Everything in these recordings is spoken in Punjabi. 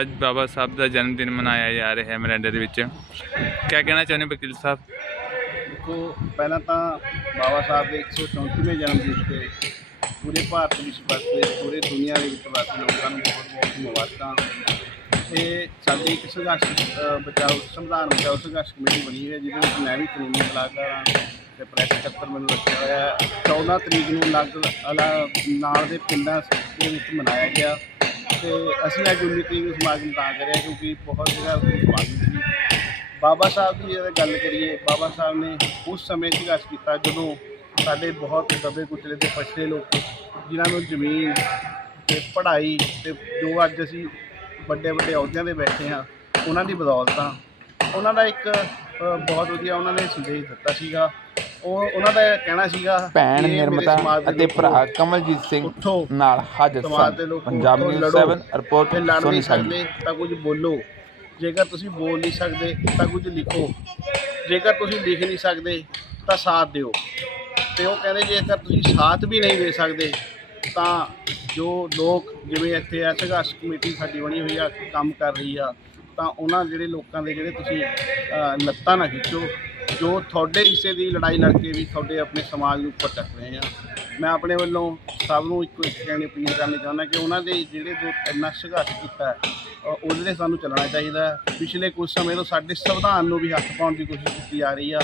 ਅੱਜ ਬਾਬਾ ਸਾਹਿਬ ਦਾ ਜਨਮ ਦਿਨ ਮਨਾਇਆ ਜਾ ਰਿਹਾ ਹੈ ਮਰਿੰਡਾ ਦੇ ਵਿੱਚ। ਕੀ ਕਹਿਣਾ ਚਾਹੁੰਦੇ ਵਕੀਲ ਸਾਹਿਬ? ਦੇਖੋ, ਪਹਿਲਾਂ ਤਾਂ ਬਾਬਾ ਸਾਹਿਬ ਦੇ 134ਵੇਂ ਜਨਮ ਦਿਨ ਤੇ ਪੂਰੇ ਭਾਰਤ ਵਿੱਚ ਵਸਦੇ, ਪੂਰੇ ਦੁਨੀਆ ਦੇ ਵਿੱਚ ਵਸਦੇ ਲੋਕਾਂ ਨੂੰ ਬਹੁਤ ਬਹੁਤ ਮੁਬਾਰਕਾਂ। ਤੇ ਸਾਡੇ ਇੱਕ ਸੰਘਰਸ਼ ਬਚਾਓ, ਸੰਵਿਧਾਨ ਬਚਾਓ ਸੰਘਰਸ਼ ਕਮੇਟੀ ਬਣੀ ਹੈ, ਜਿਹਦੇ ਵਿੱਚ ਮੈਂ ਵੀ ਕਾਨੂੰਨੀ ਸਲਾਹਕਾਰ ਹਾਂ ਤੇ ਪ੍ਰੈਸ ਸਕੱਤਰ ਮੈਨੂੰ ਰੱਖਿਆ ਹੋਇਆ ਹੈ। 14 ਤਰੀਕ ਨੂੰ ਅਲੱਗ ਅਲੱਗ ਨਾਲ ਦੇ ਪਿੰਡਾਂ ਦੇ ਵਿੱਚ ਮਨਾਇਆ ਗਿਆ। ਤੇ ਅਸੀਂ ਅੱਜ 19 ਤਰੀਕ ਨੂੰ ਸਮਾਗਮ ਤਾਂ ਕਰਿਆ ਕਿਉਂਕਿ ਬਹੁਤ ਜਿਹੜਾ ਸਮਾਗਮ ਸੀ। ਬਾਬਾ ਸਾਹਿਬ ਦੀ ਜੇ ਗੱਲ ਕਰੀਏ, ਬਾਬਾ ਸਾਹਿਬ ਨੇ ਉਸ ਸਮੇਂ ਸੰਘਰਸ਼ ਕੀਤਾ ਜਦੋਂ ਸਾਡੇ ਬਹੁਤ ਦਬੇ ਕੁਚਲੇ ਤੇ ਪਛੜੇ ਲੋਕ, ਜਿਨ੍ਹਾਂ ਨੂੰ ਜ਼ਮੀਨ ਤੇ ਪੜ੍ਹਾਈ ਤੇ ਜੋ ਅੱਜ ਅਸੀਂ ਵੱਡੇ ਵੱਡੇ ਅਹੁਦਿਆਂ ਤੇ ਬੈਠੇ ਹਾਂ, ਉਹਨਾਂ ਦੀ ਬਦੌਲਤਾਂ ਉਹਨਾਂ ਦਾ ਇੱਕ ਬਹੁਤ ਵਧੀਆ ਉਹਨਾਂ ਨੇ ਸੰਦੇਸ਼ ਦਿੱਤਾ ਸੀਗਾ ਉਹ ਉਹਨਾਂ ਦਾ ਕਹਿਣਾ ਸੀਗਾ ਭੈਣ ਨਿਰਮਤਾ ਅਤੇ ਭਰਾ ਕਮਲਜੀਤ ਸਿੰਘ ਨਾਲ ਹਾਜ਼ਰ ਸਨ। ਪੰਜਾਬ ਨਿਊਜ਼ ਲੜੋ। 7 ਰਿਪੋਰਟ ਸੋਨੀ ਸਕਦੇ ਤਾਂ ਕੁਝ ਬੋਲੋ। ਜੇਕਰ ਤੁਸੀਂ ਬੋਲ ਨਹੀਂ ਸਕਦੇ ਤਾਂ ਕੁਝ ਲਿਖੋ। ਜੇਕਰ ਤੁਸੀਂ ਲਿਖ ਨਹੀਂ ਸਕਦੇ ਤਾਂ ਸਾਥ ਦਿਓ। ਤੇ ਉਹ ਕਹਿੰਦੇ ਜੇਕਰ ਤੁਸੀਂ ਸਾਥ ਵੀ ਨਹੀਂ ਦੇ ਸਕਦੇ ਤਾਂ ਜੋ ਲੋਕ ਜਿਵੇਂ ਇੱਥੇ ਆ ਸੰਘਰਸ਼ ਕਮੇਟੀ ਸਾਡੀ ਬਣੀ ਹੋਈ ਆ ਕੰਮ ਕਰ ਰਹੀ ਆ ਤਾਂ ਉਹਨਾਂ ਜਿਹੜੇ ਲੋਕਾਂ ਦੇ ਜਿਹੜੇ ਤੁਸੀਂ ਲੱਤਾਂ ਨਾ ਖਿੱਚੋ। ਜੋ ਤੁਹਾਡੇ ਹਿੱਸੇ ਦੀ ਲੜਾਈ ਲੜ ਕੇ ਵੀ ਤੁਹਾਡੇ ਆਪਣੇ ਸਮਾਜ ਨੂੰ ਉੱਪਰ ਚੱਕ ਰਹੇ ਆ। ਮੈਂ ਆਪਣੇ ਵੱਲੋਂ ਸਭ ਨੂੰ ਇੱਕੋ ਇੱਕ ਕਹਿਣੀ ਅਪੀਲ ਕਰਨੀ ਚਾਹੁੰਦਾ ਕਿ ਉਹਨਾਂ ਦੇ ਜਿਹੜੇ ਜੋ ਇੰਨਾ ਸੰਘਰਸ਼ ਕੀਤਾ ਉਹਦੇ ਲਈ ਸਾਨੂੰ ਚੱਲਣਾ ਚਾਹੀਦਾ ਪਿਛਲੇ ਕੁਝ ਸਮੇਂ ਤੋਂ ਸਾਡੇ ਸੰਵਿਧਾਨ ਨੂੰ ਵੀ ਹੱਥ ਪਾਉਣ ਦੀ ਕੋਸ਼ਿਸ਼ ਕੀਤੀ ਜਾ ਰਹੀ ਆ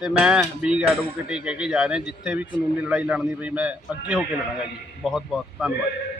ਤੇ ਮੈਂ ਬੀਗ ਐਡਵੋਕੇਟ ਇਹ ਕਹਿ ਕੇ ਜਾ ਰਿਹਾ ਜਿੱਥੇ ਵੀ ਕਾਨੂੰਨੀ ਲੜਾਈ ਲੜਨੀ ਪਈ, ਮੈਂ ਅੱਗੇ ਹੋ ਕੇ ਲੜਾਂਗਾ ਜੀ। ਬਹੁਤ ਬਹੁਤ ਧੰਨਵਾਦ।